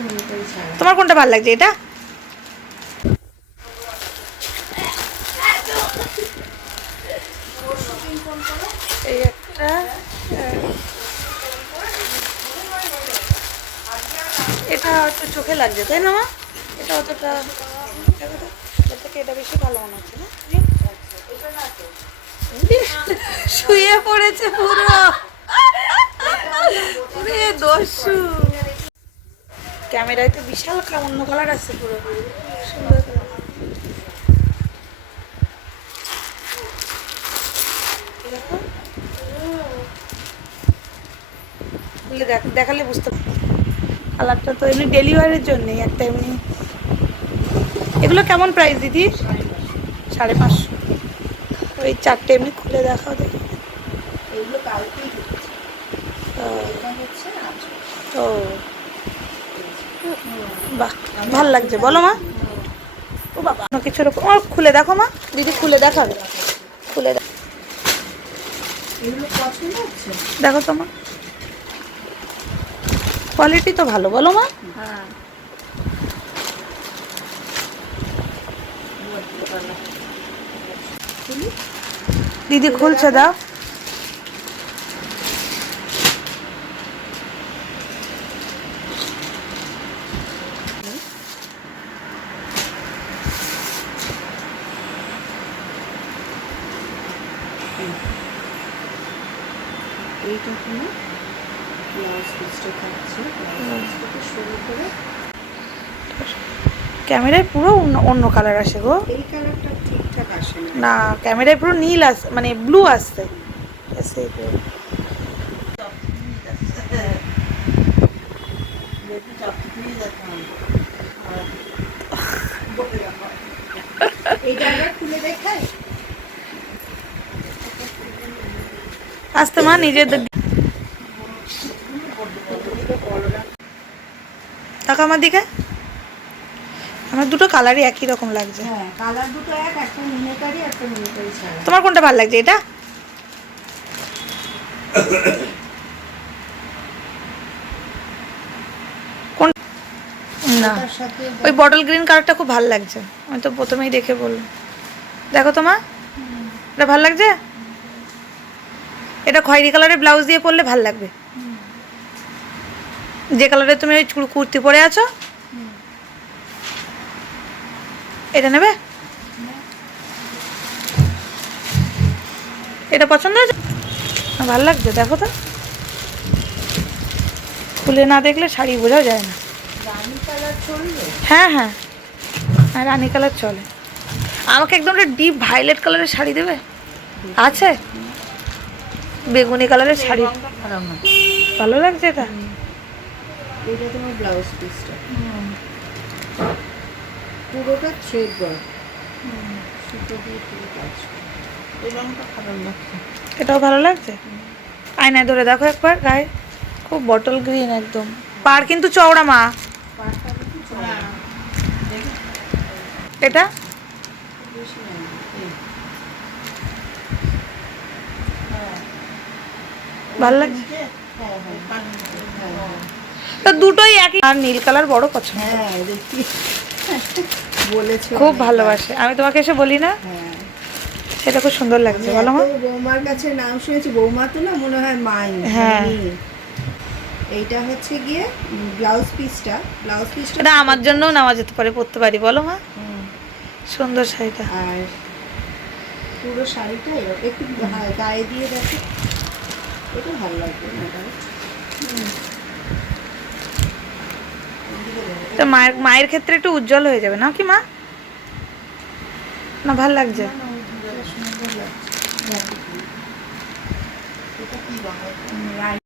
একটা তোমার কোনটা ভালো লাগছে, এটা? এই একটা এটা হয়তো চোখে লাগছে, তাই না, মা? এটা অতটা থেকে এটা বেশি ভালো মনে হচ্ছে না? শুয়ে পড়েছে পুরো। পুরে দস্যু। ক্যামেরায় তো বিশাল অন্য কালার আছে পুরো। সুন্দর দেখালে বুঝতে কালারটা তো এমনি ডেলিভারির জন্যই একটা এমনি। এগুলো কেমন প্রাইস দিদি? সাড়ে পাঁচশো। ওই চারটে এমনি খুলে দেখাও দেখি। এগুলো কালকেই ও, এটা হচ্ছে আজকে ও বাহ ভালো লাগছে। বলো মা। ও বাবা অন্য কিছু ও, খুলে দেখো মা। দিদি খুলে দেখাবে। খুলে দেখো দেখো তো মা। কোয়ালিটি তো ভালো। বলো মা। দিদি খুলছে দাও। এইটা হলো ব্লাউজ পিসটা থাকছে ব্লাউজ শুরু করে ক্যামেরায় পুরো অন্য অন্য কালার আসে গো। এই কালারটা ঠিকঠাক আসে না। না ক্যামেরায় পুরো নীল আস মানে ব্লু আসছে। এসে পুরো। এইটা আবার খুলে দেখাই আসতে মা নিজের টাকা আমার দিকে। আমার দুটো কালারই একই রকম লাগছে। হ্যাঁ তোমার কোনটা ভালো লাগছে এটা? না। ওই বটল গ্রিন কালারটা খুব ভালো লাগছে। আমি তো প্রথমেই দেখে বললাম। দেখো তোমা এটা ভালো লাগছে? এটা খয়েরি কালারের ব্লাউজ দিয়ে পরলে ভালো লাগবে। যে কালারে তুমি ওই কুর্তি পরে আছো, এটা নেবে? এটা পছন্দ হয়েছে? ভালো লাগছে, দেখো তো। খুলে না দেখলে শাড়ি বোঝা যায় না। হ্যাঁ হ্যাঁ। হ্যাঁ রানি কালার চলে। আমাকে একদম ডিপ ভাইলেট কালারের শাড়ি দেবে? আছে? বেগুনি কালারের শাড়ি। ভালো লাগছে এটা? এটা তোমার ব্লাউজ পিসটা পুরোটা থ্রেড ওয়ার্ক এটাও ভালো লাগছে? আয়নায় ধরে দেখো একবার গায়ে। খুব বটল গ্রিন একদম। পার কিন্তু চওড়া মা। একটু। এটা? ভালো লাগছে? হ্যাঁ, হ্যাঁ, হ্যাঁ। তো দুটোই একই। আর নীল কালার বড় পছন্দ। খুব ভালোবাসে। আমি তোমাকে এসে বলি না? হ্যাঁ। সেটা খুব সুন্দর লাগছে। বলো মা। বৌমার কাছে নাম শুনেছি। বৌমা তো না মনে হয় মাই হ্যাঁ। এইটা হচ্ছে গিয়ে ব্লাউজ পিসটা ব্লাউজ পিসটা এটা আমার জন্যও নেওয়া যেতে পারে পরতে পারি বলো মা। সুন্দর শাড়িটা। আর পুরো শাড়িটা এরকম একটু গায়ে দিয়ে দেখো। এটা ভালো লাগবে না তো মায়ের মায়ের ক্ষেত্রে একটু উজ্জ্বল হয়ে যাবে না কি মা? না ভালো লাগছে? এটা কি